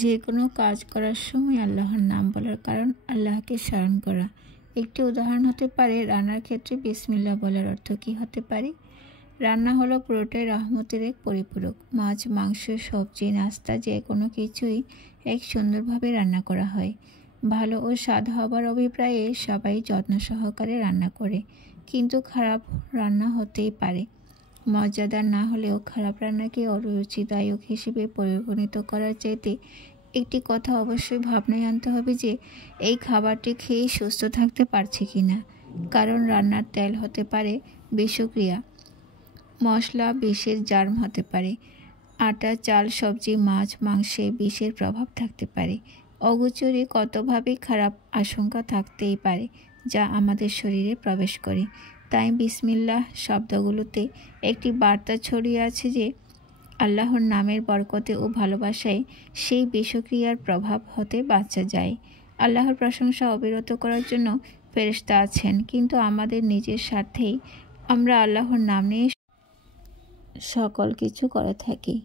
যে কোনো কাজ করার সময় আল্লাহর নাম বলার কারণ আল্লাহকে স্মরণ করা। একটি উদাহরণ হতে পারে, রান্নার ক্ষেত্রে বিসমিল্লাহ বলার অর্থ কী হতে পারে? রান্না হলো পুরোটাই রহমতের এক পরিপূরক। মাছ, মাংস, সবজি, নাস্তা যে কোনো কিছুই এক সুন্দরভাবে রান্না করা হয়। ভালো ও স্বাদ হবার অভিপ্রায়ে সবাই যত্ন সহকারে রান্না করে, কিন্তু খারাপ রান্না হতেই পারে। মজাদার না হলেও খারাপ রান্নাকে অরুচিদায়ক হিসেবে পরিগণিত করার চাইতে একটি কথা অবশ্যই ভাবনায় আনতে হবে যে এই খাবারটি খেয়ে সুস্থ থাকতে পারছে কিনা। কারণ রান্নার তেল হতে পারে বিষক্রিয়া, মশলা বিষের জার্ম হতে পারে, আটা, চাল, সবজি, মাছ, মাংসে বিষের প্রভাব থাকতে পারে। অগোচরে কতভাবে খারাপ আশঙ্কা থাকতেই পারে যা আমাদের শরীরে প্রবেশ করে। তাই বিসমিল্লাহ শব্দগুলোতে একটি বার্তা ছড়িয়ে আছে যে আল্লাহর নামের বরকতে ও ভালোবাসায় সেই বিষক্রিয়ার প্রভাব হতে বাঁচা যায়। আল্লাহর প্রশংসা অবিরত করার জন্য ফেরেশতা আছেন, কিন্তু আমাদের নিজের স্বার্থেই আমরা আল্লাহর নাম নিয়ে সকল কিছু করে থাকি।